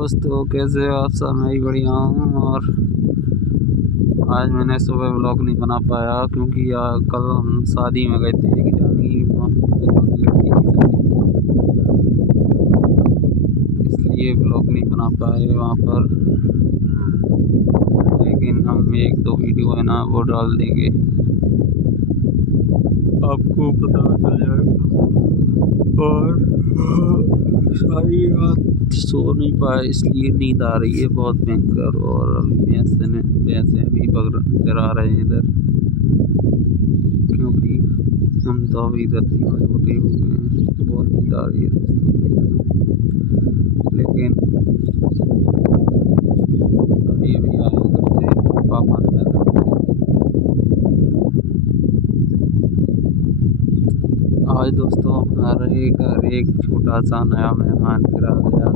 दोस्तों कैसे हो आप सब। मैं ही बढ़िया हूँ। और आज मैंने सुबह व्लॉग नहीं बना पाया क्योंकि कल हम शादी में गए थे कि जानी लड़की की शादी थी, इसलिए व्लॉग नहीं बना पाए वहाँ पर। लेकिन हम एक दो वीडियो है ना वो डाल देंगे, आपको पता चल जाएगा। और सारी रात सो नहीं पाए इसलिए नींद आ रही है बहुत भयंकर। और अभी भैंसें भी चरा रहे हैं इधर, क्योंकि हम तो अभी इधर 3 बजे उठे हुए हैं। बहुत नींद आ रही है दोस्तों। लेकिन अभी अभी आया घर से, पापा ने भैंसें आज दोस्तों हमारे घर एक छोटा सा नया मेहमान फिर आ गया।